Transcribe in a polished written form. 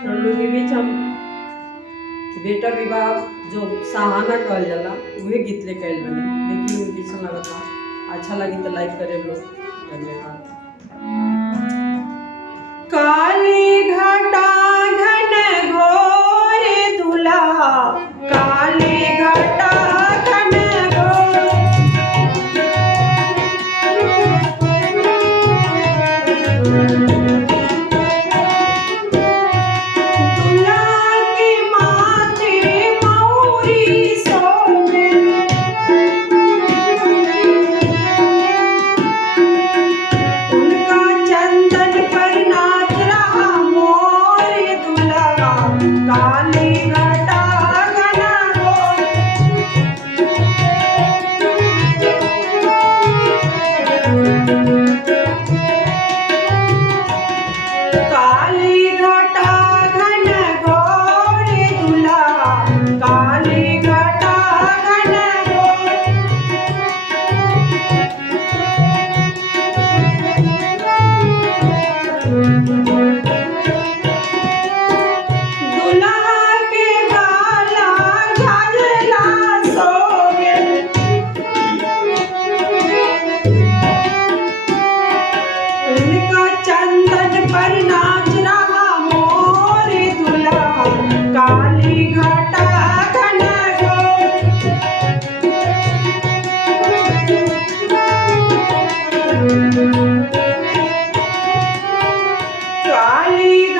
हम लोग के बीच हम बेटा विवाह जो सहाना कहल जाला उहे गीत लेके आइल बनी। देखी लोग कैसन लगता। अच्छा लगी तो लाइक करे लोग। धन्यवाद। काली घटा घन घोर दुल्हा, काली घटा घन घोर दुल्हा के माथे मौरी सोवे, उनका चंदन पर नाच रहा मोर दुल्हा, काली घटा घन घोर काली घटा घन घोर दुल्हा, काली घटा घन घोर दुल्हा के गाला झलला सोवे, उनका चंदन पर नाच रहा मोर दुल्हा, काली घटा घन घोर काली